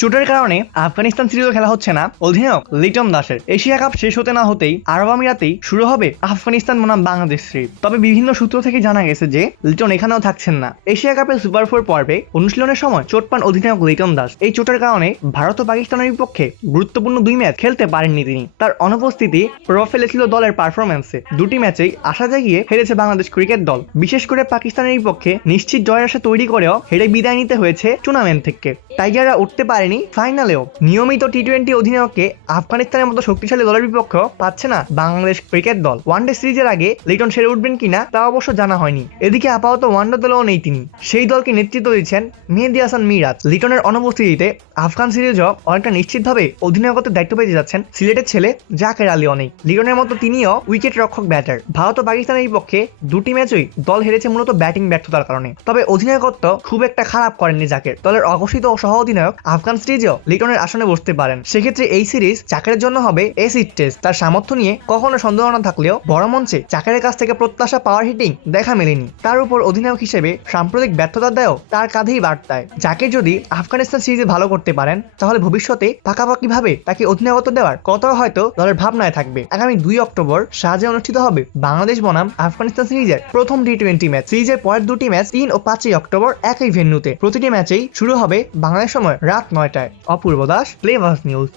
চোটের কারণে আফগানিস্তান সিরিজও খেলা হচ্ছে না অধিনায়ক লিটন দাসের। এশিয়া কাপ শেষ হতে না হতেই আরব আমিরাতেই শুরু হবে আফগানিস্তান বনাম বাংলাদেশ সিরিজ। তবে বিভিন্ন সূত্র থেকে জানা গেছে যে লিটন এখানেও থাকছেন না। এশিয়া কাপের সুপার 4 পর্বে অনুশীলনের সময় চোট পান অধিনায়ক লিটন দাস। এই চোটের কারণে ভারত ও পাকিস্তানের বিপক্ষে গুরুত্বপূর্ণ 2 ম্যাচ খেলতে পারেননি তিনি। তার অনুপস্থিতি প্রভাব ফেলেছিল দলের পারফরম্যান্সে। দুটি ম্যাচেই আশা জাগিয়ে হেরেছে বাংলাদেশ ক্রিকেট দল। বিশেষ করে পাকিস্তানের বিপক্ষে নিশ্চিত জয়ের আশা তৈরি করেও হেরে বিদায় নিতে হয়েছে টুর্নামেন্ট থেকে। টাইগাররা উঠতে পারেনি ফাইনালেও। নিয়মিত টি-20 অধিনায়ককে আফগানিস্তানের মতো শক্তিশালী দলের বিপক্ষেও পাচ্ছে না বাংলাদেশ ক্রিকেট দল। ওয়ানডে সিরিজের আগে লিটন সেরে উঠবেন কিনা তা অবশ্য জানা হয়নি। এদিকে আপাতত ওয়ানডে দলেও নেই তিনি। সেই দলকে নেতৃত্ব দিচ্ছেন মেহেদী হাসান মিরাজ। লিটনের অনুপস্থিতিতে আফগান সিরিজও অনেকটা নিশ্চিতভাবে অধিনায়কত্বের দায়িত্ব পেতে যাচ্ছেন সিলেটের ছেলে জাকের আলী অনেক। লিটনের মতো তিনিও উইকেট রক্ষক ব্যাটার। ভারত ও পাকিস্তানের বিপক্ষে দুটি ম্যাচই দল হেরেছে মূলত ব্যাটিং ব্যর্থতার কারণে। তবে অধিনায়কত্ব খুব একটা খারাপ করেননি জাকের। দলের অঘোষিত সহ অধিনায়ক আফগান সিরিজেও লিটনের আসনে বসতে পারেন। সেক্ষেত্রে এই সিরিজ জাকেরের জন্য হবে এসিড টেস্ট। তার সামর্থ্য নিয়ে কখনো সন্দেহ না থাকলেও বড় মঞ্চে জাকেরের কাছ থেকে প্রত্যাশা পাওয়ার হিটিং দেখা মেলেনি। তার উপর অধিনায়ক হিসেবে সাম্প্রতিক ব্যর্থতার দায়ও তার কাঁধেই বার্তায়। জাকের যদি আফগানিস্তান সিরিজে ভালো করতে পারেন তাহলে ভবিষ্যতে পাকাপাকিভাবে তাকে অধিনায়কত্ব দেওয়ার কথাও হয়তো দলের ভাবনায় থাকবে। আগামী 2 অক্টোবর শারজাহে অনুষ্ঠিত হবে বাংলাদেশ বনাম আফগানিস্তান সিরিজের প্রথম টি-20 ম্যাচ। সিরিজের পরের দুটি ম্যাচ 3 ও 5 অক্টোবর একই ভেন্যুতে। প্রতিটি ম্যাচেই শুরু হবে বাংলাদেশ সময় রাত 9টায়। অপূর্ব দাস, প্লেভার্স নিউজ।